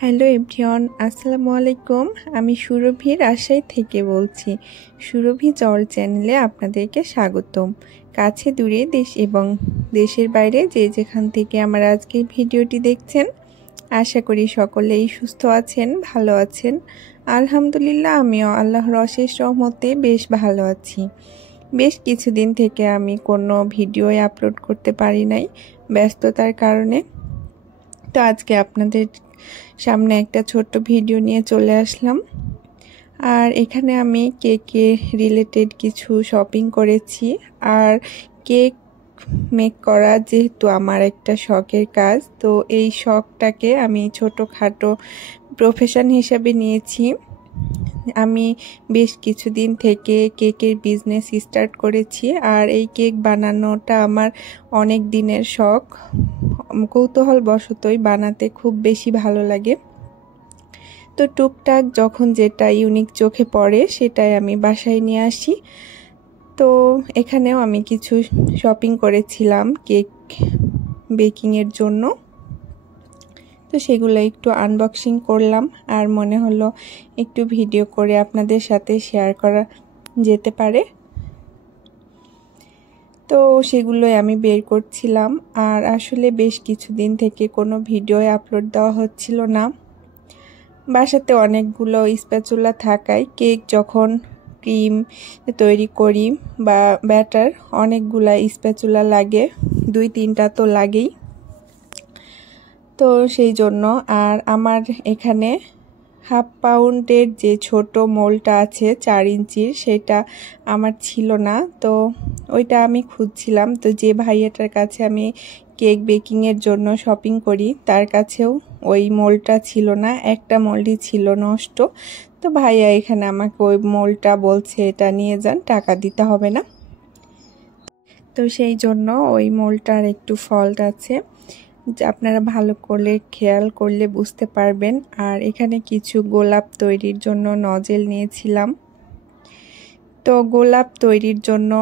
Hello everyone, আসসালামু আলাইকুম। আমি সুরভি রাজশাহী থেকে বলছি। সুরভি চল চ্যানেলে আপনাদেরকে স্বাগতম। কাছে দূরে দেশ এবং দেশের বাইরে যে যেখান থেকে আমার আজকের ভিডিওটি দেখছেন, আশা করি সকলেই সুস্থ আছেন, ভালো আছেন। আলহামদুলিল্লাহ, আমিও আল্লাহর অশেষ রহমতে বেশ ভালো আছি। বেশ কিছুদিন থেকে আমি কোনো ভিডিও আপলোড করতে পারি নাই ব্যস্ততার কারণে। তো আজকে আপনাদের সামনে একটা ছোট্ট ভিডিও নিয়ে চলে আসলাম। আর এখানে আমি কেকে রিলেটেড কিছু শপিং করেছি। আর কেক মেক করা যেহেতু আমার একটা শখের কাজ, তো এই শখটাকে আমি ছোটোখাটো প্রফেশন হিসাবে নিয়েছি। আমি বেশ কিছুদিন থেকে কেকের বিজনেস স্টার্ট করেছি। আর এই কেক বানানোটা আমার অনেক দিনের শখ। কৌতূহলবশতই বানাতে খুব বেশি ভালো লাগে। তো টুকটাক যখন যেটা ইউনিক চোখে পড়ে সেটাই আমি বাসায় নিয়ে আসি। তো এখানেও আমি কিছু শপিং করেছিলাম কেক বেকিংয়ের জন্য। তো সেগুলো একটু আনবক্সিং করলাম, আর মনে হলো একটু ভিডিও করে আপনাদের সাথে শেয়ার করা যেতে পারে। তো সেগুলোই আমি বের করছিলাম। আর আসলে বেশ কিছুদিন থেকে কোনো ভিডিও আপলোড দেওয়া হচ্ছিল না। বাসাতে অনেকগুলো স্প্যাচুলা থাকায় কেক যখন ক্রিম তৈরি করি বা ব্যাটার, অনেকগুলা স্প্যাচুলা লাগে, 2-3টা তো লাগেই। তো সেই জন্য আর আমার এখানে 1/2 পাউন্ডের যে ছোট মোলটা আছে 4 ইঞ্চির, সেটা আমার ছিল না। তো ওইটা আমি খুঁজছিলাম। তো যে ভাইয়াটার কাছে আমি কেক বেকিংয়ের জন্য শপিং করি তার কাছেও ওই মোলটা ছিল না, একটা মোলই ছিল নষ্ট। তো ভাইয়া এখানে আমাকে ওই মোলটা বলছে এটা নিয়ে যান, টাকা দিতে হবে না। তো সেই জন্য ওই মোলটার একটু ফল্ট আছে, আপনারা ভালো করে খেয়াল করলে বুঝতে পারবেন। আর এখানে কিছু গোলাপ তৈরির জন্য নজেল নিয়েছিলাম। তো গোলাপ তৈরির জন্য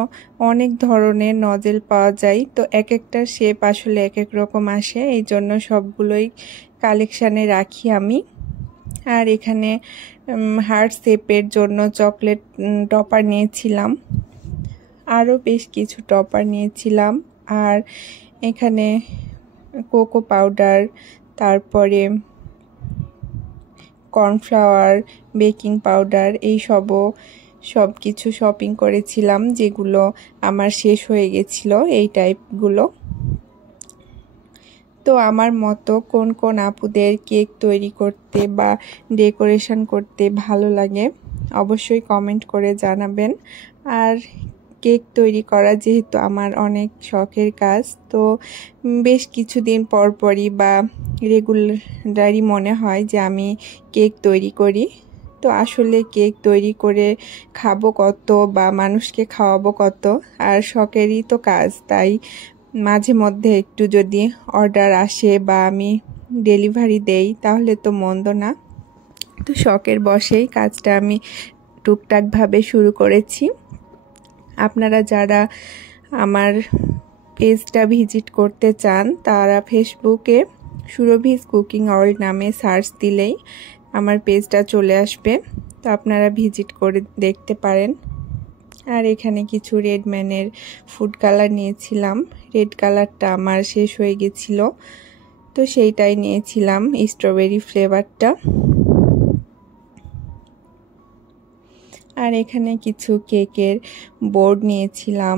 অনেক ধরনের নজেল পাওয়া যায়। তো এক একটা শেপ আসলে এক এক রকম আসে, এই জন্য সবগুলোই কালেকশানে রাখি আমি। আর এখানে হার্ট শেপের জন্য চকলেট টপার নিয়েছিলাম, আরও বেশ কিছু টপার নিয়েছিলাম। আর এখানে কোকো পাউডার, তারপরে কর্নফ্লাওয়ার, বেকিং পাউডার, এই সব কিছু শপিং করেছিলাম, যেগুলো আমার শেষ হয়ে গেছিল এই টাইপগুলো। তো আমার মতো কোন কোন আপুদের কেক তৈরি করতে বা ডেকোরেশন করতে ভালো লাগে অবশ্যই কমেন্ট করে জানাবেন। আর কেক তৈরি করা যেহেতু আমার অনেক শখের কাজ, তো বেশ কিছুদিন পরই বা রেগুলারই মনে হয় যে আমি কেক তৈরি করি। তো আসলে কেক তৈরি করে খাবো কত বা মানুষকে খাওয়াবো কত, আর শখেরই তো কাজ, তাই মাঝে মধ্যে একটু যদি অর্ডার আসে বা আমি ডেলিভারি দেই তাহলে তো মন্দ না। তো শখের বশেই কাজটা আমি টুকটাকভাবে শুরু করেছি। আপনারা যারা আমার পেজটা ভিজিট করতে চান তারা ফেসবুকে সুরভিজ কুকিং ওয়ার্ল্ড নামে সার্চ দিলেই আমার পেজটা চলে আসবে। তো আপনারা ভিজিট করে দেখতে পারেন। আর এখানে কিছু রেডম্যানের ফুড কালার নিয়েছিলাম। রেড কালারটা আমার শেষ হয়ে গেছিল, তো সেইটাই নিয়েছিলাম, স্ট্রবেরি ফ্লেভারটা। আর এখানে কিছু কেকের বোর্ড নিয়েছিলাম,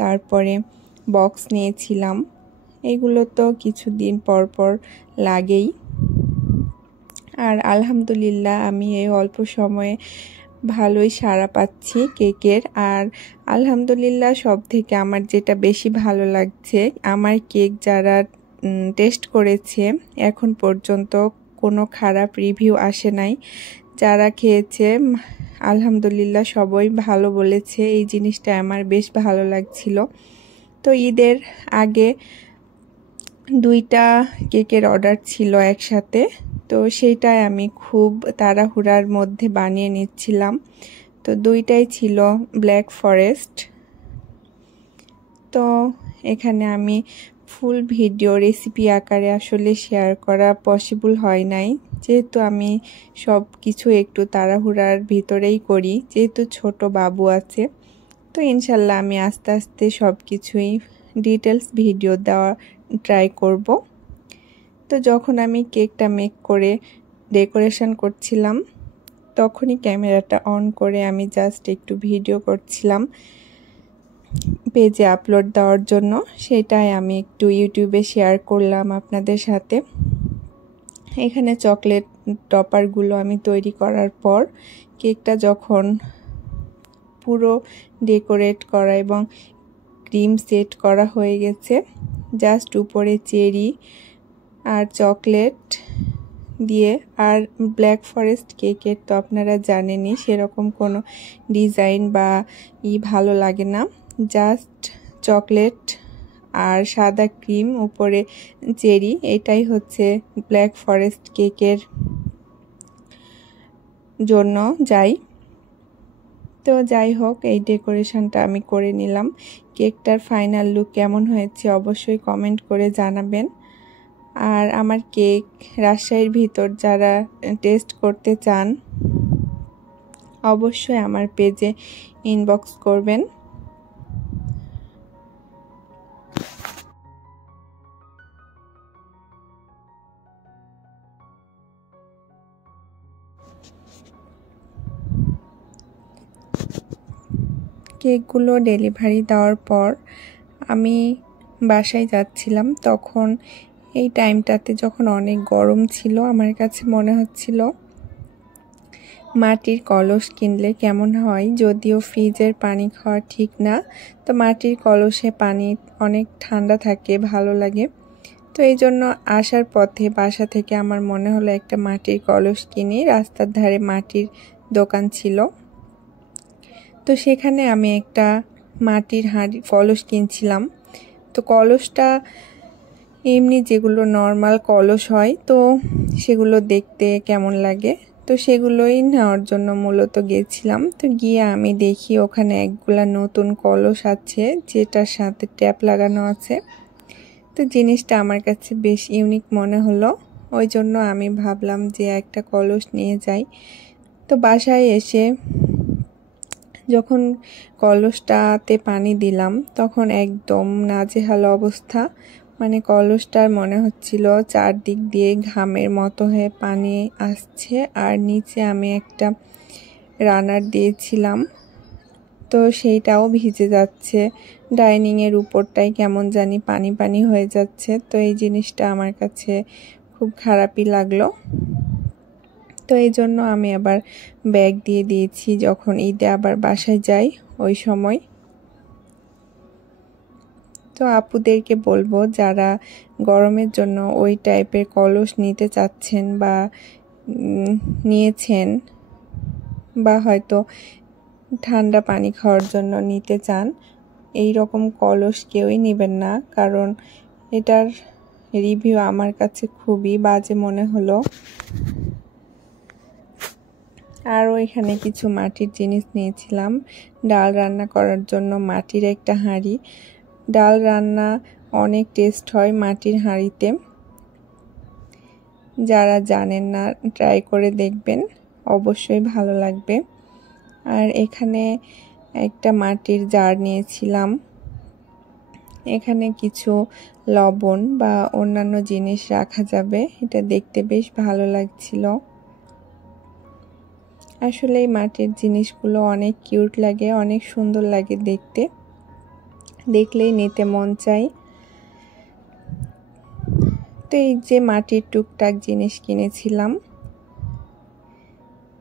তারপরে বক্স নিয়েছিলাম। এগুলো তো কিছুদিন পর লাগেই। আর আলহামদুলিল্লাহ আমি এই অল্প সময়ে ভালোই সাড়া পাচ্ছি কেকের। আর আলহামদুলিল্লাহ সব থেকে আমার যেটা বেশি ভালো লাগছে, আমার কেক যারা টেস্ট করেছে এখন পর্যন্ত কোনো খারাপ রিভিউ আসে নাই। যারা খেয়েছে আলহামদুলিল্লাহ সবাই ভালো বলেছে, এই জিনিসটা আমার বেশ ভালো লাগছিল। তো ঈদের আগে 2টা কেকের অর্ডার ছিল একসাথে, তো সেইটাই আমি খুব তাড়াহুড়ার মধ্যে বানিয়ে নিচ্ছিলাম। তো 2টাই ছিল ব্ল্যাক ফরেস্ট। তো এখানে আমি ফুল ভিডিও রেসিপি আকারে আসলে শেয়ার করা পসিবল হয় নাই, যেহেতু আমি সব কিছু একটু তাড়াহুড়ার ভিতরেই করি, যেহেতু ছোট বাবু আছে। তো ইনশাল্লাহ আমি আস্তে আস্তে সব কিছুই ডিটেলস ভিডিও দেওয়া ট্রাই করব। তো যখন আমি কেকটা মেক করে ডেকোরেশন করছিলাম, তখনই ক্যামেরাটা অন করে আমি জাস্ট একটু ভিডিও করছিলাম পেজে আপলোড দেওয়ার জন্য। সেটাই আমি একটু ইউটিউবে শেয়ার করলাম আপনাদের সাথে। এখানে চকলেট টপারগুলো আমি তৈরি করার পর কেকটা যখন পুরো ডেকোরেট করা এবং ক্রিম সেট করা হয়ে গেছে, জাস্ট উপরে চেরি আর চকলেট দিয়ে, আর ব্ল্যাক ফরেস্ট কেকের তো আপনারা জানেনই সেরকম কোনো ডিজাইন বা ভালো লাগে না, জাস্ট চকলেট আর সাদা ক্রিম উপরে চেরি, এটাই হচ্ছে ব্ল্যাক ফরেস্ট কেকের জন্য তো যাই হোক, এই ডেকোরেশনটা আমি করে নিলাম। কেকটার ফাইনাল লুক কেমন হয়েছে অবশ্যই কমেন্ট করে জানাবেন। আর আমার কেক রাজশাহীর ভিতর যারা টেস্ট করতে চান অবশ্যই আমার পেজে ইনবক্স করবেন। কেকগুলো ডেলিভারি দেওয়ার পর আমি বাসায় যাচ্ছিলাম, তখন এই টাইমটাতে যখন অনেক গরম ছিল, আমার কাছে মনে হচ্ছিল মাটির কলস কিনলে কেমন হয়। যদিও ফ্রিজের পানি খাওয়া ঠিক না, তো মাটির কলসে পানি অনেক ঠান্ডা থাকে, ভালো লাগে। তো এই জন্য আসার পথে বাসা থেকে আমার মনে হলো একটা মাটির কলস কিনি। রাস্তার ধারে মাটির দোকান ছিল, তো সেখানে আমি একটা মাটির কলস কিনছিলাম। তো কলসটা এমনি যেগুলো নর্মাল কলস হয়, তো সেগুলো দেখতে কেমন লাগে, তো সেগুলোই নেওয়ার জন্য মূলত গেছিলাম। তো গিয়ে আমি দেখি ওখানে একগুলা নতুন কলস আছে যেটার সাথে ট্যাপ লাগানো আছে। তো জিনিসটা আমার কাছে বেশ ইউনিক মনে হলো, ওই জন্য আমি ভাবলাম যে একটা কলস নিয়ে যাই। তো বাসায় এসে যখন কলসটাতে পানি দিলাম তখন একদম নাজেহাল অবস্থা, মানে কলসটার মনে হচ্ছিল চারদিক দিয়ে ঘামের মতো হয়ে পানি আসছে, আর নিচে আমি একটা রানার দিয়েছিলাম, তো সেইটাও ভিজে যাচ্ছে। ডাইনিংয়ের উপরটাই কেমন জানি পানি পানি হয়ে যাচ্ছে। তো এই জিনিসটা আমার কাছে খুব খারাপই লাগলো। তো এই জন্য আমি আবার ব্যাগ দিয়ে দিয়েছি যখন ঈদে আবার বাসায় যাই ওই সময়। তো আপুদেরকে বলবো যারা গরমের জন্য ওই টাইপের কলস নিতে চাচ্ছেন বা নিয়েছেন, বা হয়তো ঠান্ডা পানি খাওয়ার জন্য নিতে চান, এই রকম কলস কেউই নেবেন না, কারণ এটার রিভিউ আমার কাছে খুবই বাজে মনে হলো। আরও এখানে কিছু মাটির জিনিস নিয়েছিলাম। ডাল রান্না করার জন্য মাটির একটা হাঁড়ি, ডাল রান্না অনেক টেস্ট হয় মাটির হাঁড়িতে, যারা জানেন না ট্রাই করে দেখবেন, অবশ্যই ভালো লাগবে। আর এখানে একটা মাটির জার নিয়েছিলাম, এখানে কিছু লবণ বা অন্যান্য জিনিস রাখা যাবে, এটা দেখতে বেশ ভালো লাগছিল। আসলে এই মাটির জিনিসগুলো অনেক কিউট লাগে, অনেক সুন্দর লাগে দেখতে, দেখলেই নিতে মন চাই। তো এই যে মাটির টুকটাক জিনিস কিনেছিলাম।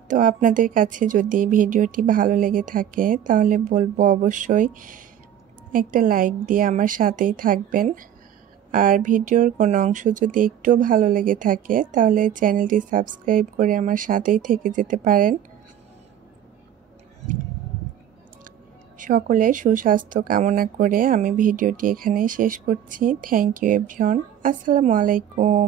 তো আপনাদের কাছে যদি ভিডিওটি ভালো লেগে থাকে তাহলে বলবো অবশ্যই একটা লাইক দিয়ে আমার সাথেই থাকবেন। আর ভিডিওর কোনো অংশ যদি একটু ভালো লেগে থাকে তাহলে চ্যানেলটি সাবস্ক্রাইব করে আমার সাথেই থেকে যেতে পারেন। সকলের সুস্বাস্থ্য কামনা করে আমি ভিডিওটি এখানেই শেষ করছি। Thank you everyone. আসসালামু আলাইকুম।